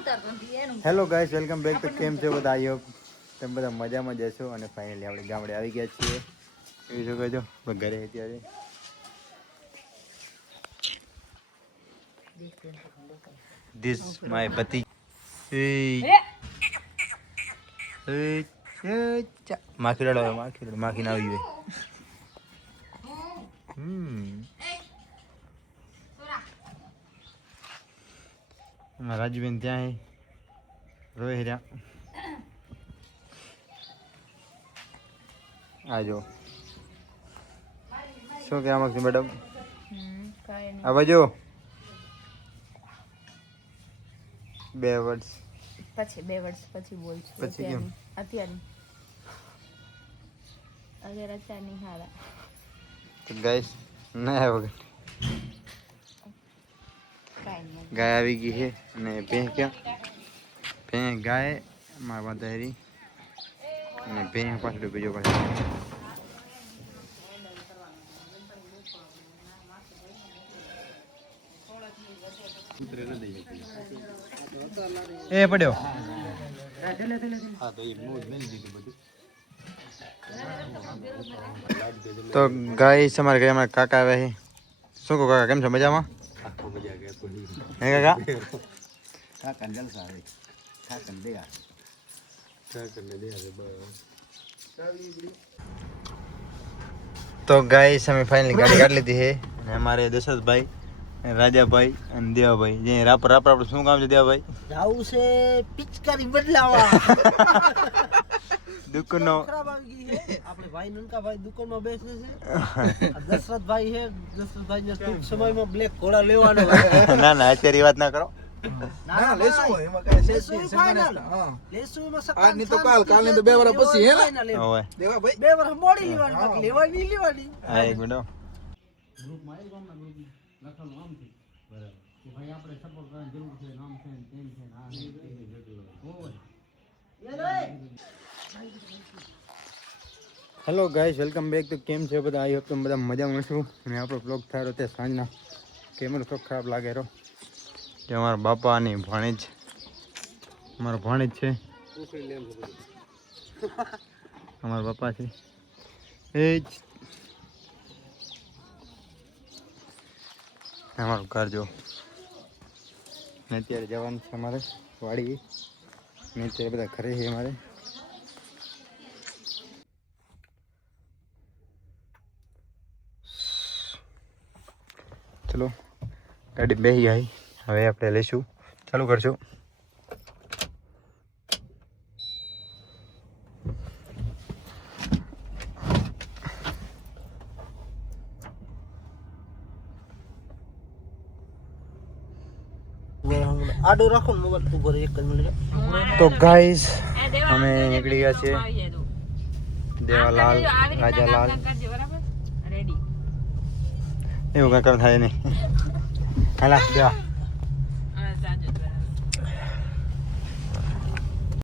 Hello guys, welcome back. તો કેમ છો બધા? આઈ હોપ તમે બધા મજામાં જ હશો. અને ફાઇનલી આપણે ગામડે આવી ગયા છીએ. એવી શું કહેજો ઘરે અત્યારે ધીસ માય પતિ. માખી રડો, માખી ના આવી હોય. રાજુબેન ત્યાં રોય રહ્યા. આજો શું કહેવા માંગશે મેડમ? આ બાજુ 2 વર્ષ પછી 2 વર્ષ પછી બોલશું. પછી કેમ? અત્યારે અચાની હારા તો ગાઈસ ના વગર ગાય આવી ગઈ છે. અને ભેં ક્યાં ગાય મારા માતારી અને ભેં પાછળ બીજો પાછળ. એ પડ્યો. તો ગાય અમારે ઘરે અમારા કાકા આવે છે. શું કહો કાકા, કેમ છો? મજામાં? હે કાકા? તો ગાય અમે ફાઇનલી ગાડી કાઢી લીધી છે. અને અમારે દશરથભાઈ, રાજાભાઈ અને દેવાભાઈ, જે રાપર આપણું શું કામ છે દેવાભાઈ? આવું છે પિચકારી બદલાવા. દુકાનનો ખરાબ આવી ગઈ છે. આપણે ભાઈ નનકા ભાઈ દુકાનમાં બેસે છે. દશરથભાઈ છે. દશરથભાઈ ને ટૂંક સમયમાં બ્લેક ઘોડા લેવાનો. ના ના અત્યારે એ વાત ના કરો. ના લેશું એમાં કઈ છે ફાઇનલ. લેશું એમાં સકાળ ની તો કાલ ની તો 2 વર્ષ પછી હે ને ઓય દેવા ભાઈ 2 વર્ષ મોડી લેવાની, બાકી લેવાની લેવાની. હા એક મિનિટ. ગ્રુપ માં એક ગામના ગ્રુપ લખવાનું આમ થી બરાબર કે ભાઈ આપણે સપોર્ટ કરવાની જરૂર છે, નામ છે તેમ છે આ ને હેલો ગાઈસ, વેલકમ બેક. તો કેમ છે બધા? આઈ હોપ તમે બધા મજામાં છો. અને આપણો બ્લોગ થયો તે સાંજના કેમેરો થોડો ખરાબ લાગે રહ્યો. કે અમારા બાપાની ભાણેજ, અમારો ભાણેજ છે, અમારા બાપા છે એ જ અમારું ઘર જો. ને અત્યારે જવાનું છે અમારે વાડી. ને અત્યારે બધા ઘરે છે અમારે. ચલો ગાડી બેસી ગઈ. હવે આપણે લઈશું, ચાલુ કરશું. આડો રાખો ને મોબાઈલ ઉભો રહે 1 મિનિટ. તો ગાઈસ અમે નીકળી ગયા છીએ. દેવાલાલ, રાજાલાલ એવું કંઈ થાય નહીં. હાલા દેવા.